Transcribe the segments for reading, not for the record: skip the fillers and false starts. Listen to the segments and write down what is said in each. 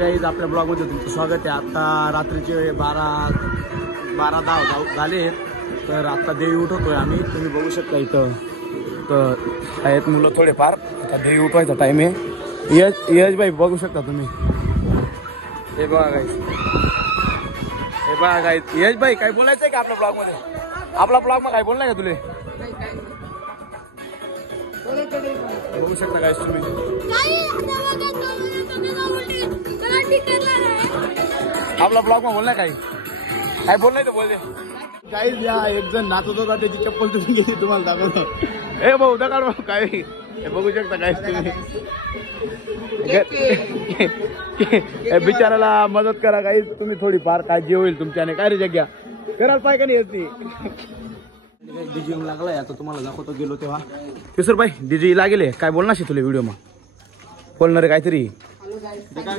Guys आपल्या ब्लॉगमध्ये तुमचं स्वागत आहे। आता रात्रीचे 12:10 झाले तर आता देवी उठवतोय आम्ही। तुम्ही बघू शकता इथं तर आहेत मुलं थोडेफार। आता देवी उठवायचा टाइम आहे। यश भाई बघू शकता तुम्ही, हे बघा गाईज, यश भाई काय बोलायचंय का आपल्या ब्लॉगमध्ये? आपला ब्लॉग मध्ये काय बोलणार का तुले? बघू शकता गाईज तुम्ही, आपला ब्लॉग में बोलना काय बोलना तो बोल दे गाइस। या एक जण नाचत होता, त्याची चप्पल तुटून गेली, तुम्हाला दाखवतो। ए भाऊ दगड भाऊ काय हे बघू शकता गाइस तुम्ही। बिचाराला मदत करा गाइस तुम्ही, थोडी फार काळजी होईल तुमच्याने। काय रे जग्या करायला पाहिजे का नाही येते? डीजे लागलाय आता, तुम्हाला दाखवतो गेलो तेव्हा। किशोर भाई डीजे लागेल काय बोलणार तुला व्हिडिओ मा? बोलणार आहे काहीतरी?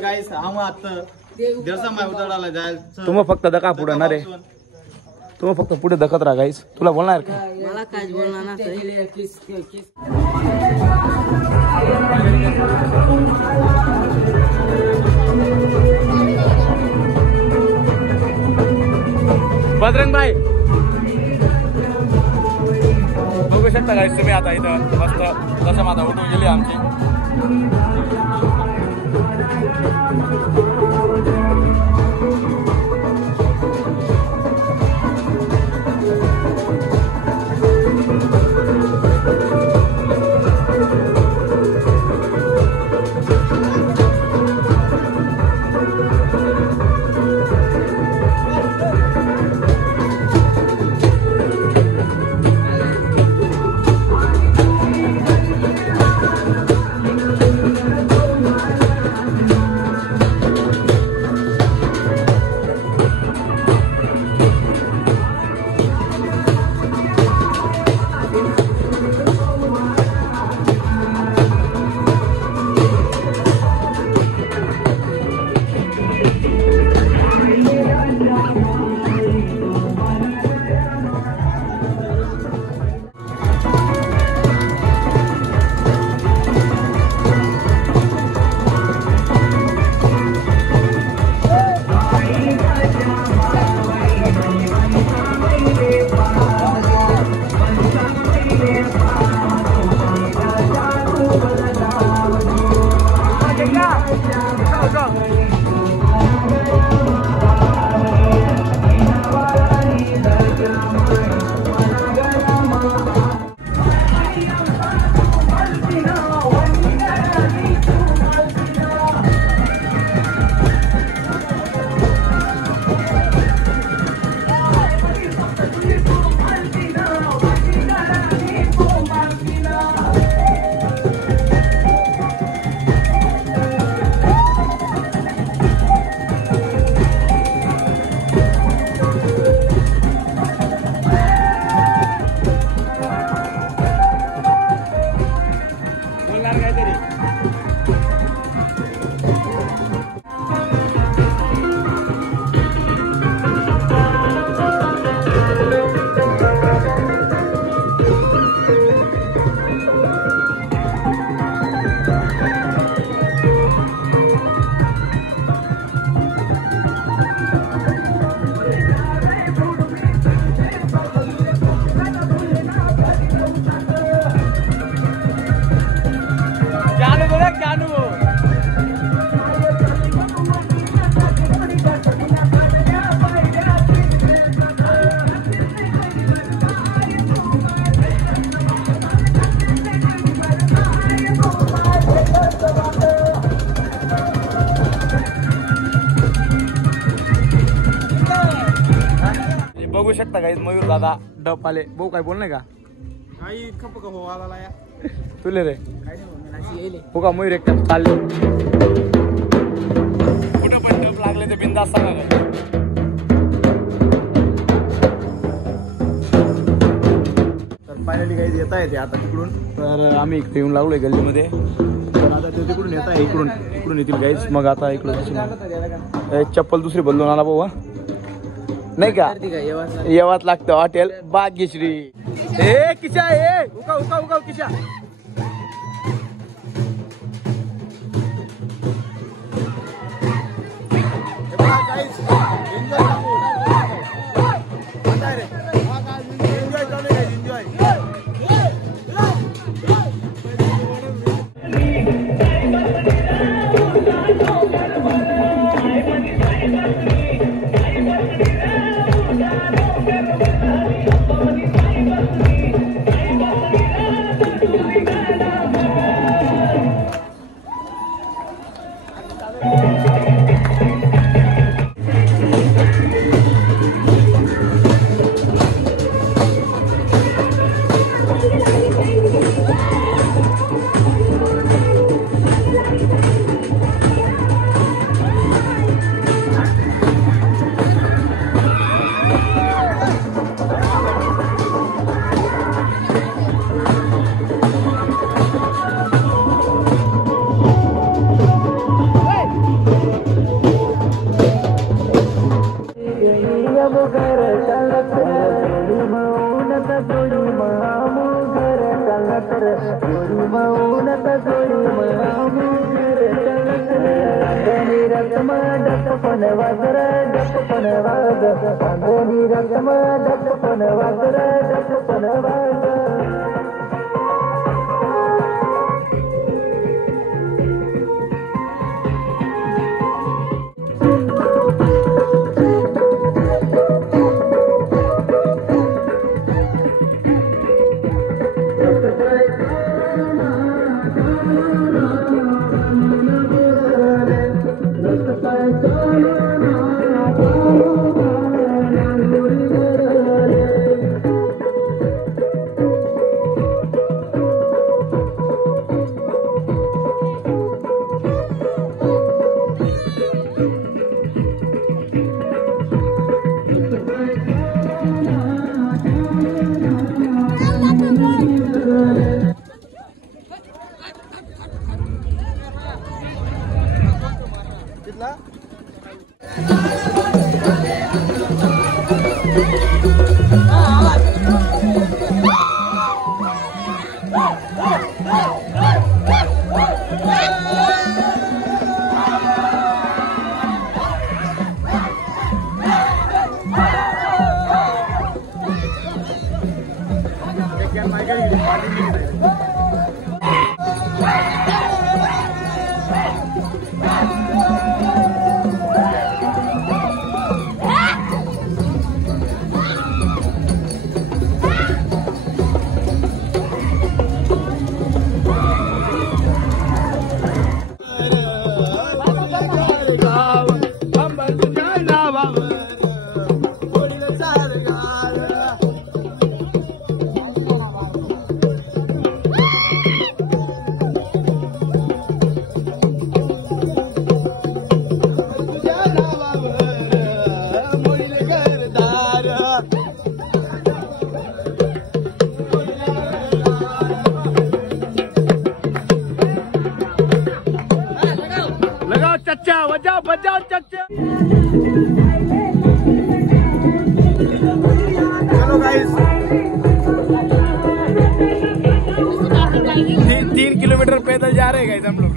गाइस हम आता देवसा माय उतरायला जायचं। तुम्ही फक्त दका पुढे ना रे, तुम्ही फक्त पुढे दखत राहा गाईस। तुला बोलणार का? मला काय बोलणार ना बजरंग भाई बघू शकता गाईस तुम्ही। आता इथं मस्त दशा माता उठून गेली आमची। बघू शकता गाईज मयूर दादा डप आले। भाऊ काय बोलणे का? काही खप हो आला या तुले रे काही नाही हो का? मयूर एकदम चालले कुठं पण डप लागले ते बिंदास सांगा काय। तर फायनली गाईज येता येते आता तिकडून। तर आम्ही इकडे येऊन लागलोय गल्लीमध्ये। तर आता ते तिकडून येत आहे, इकडून येतील गाईज। मग आता इकडून चप्पल दुसरी बदलून आला भाऊ नाही का? येवाच लागतं हॉटेल भाग्यश्री। ए किशा ए उका उका उका किशा बजाओ बजाओ चच्चा। चलो गाइस 3 किलोमीटर पैदल जा रहे हैं गाइस हम लोग।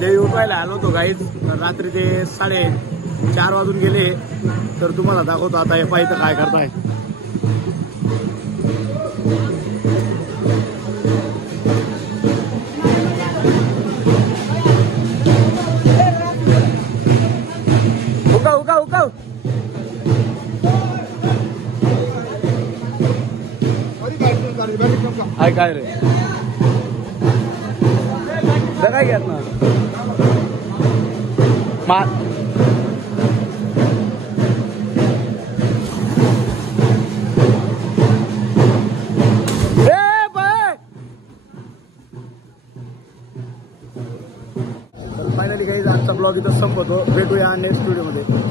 देखो आलो तो गाईज रात्री ते 4:30 वाजून गेले। तर तुम्हाला दाखवतो आता हे पाहिजे काय करताय। उका उका उका हाय काय रे काय घेत ना फायनली गाईज आजचा ब्लॉग इथं संपवतो। भेटूया नेक्स्ट व्हिडिओ मध्ये।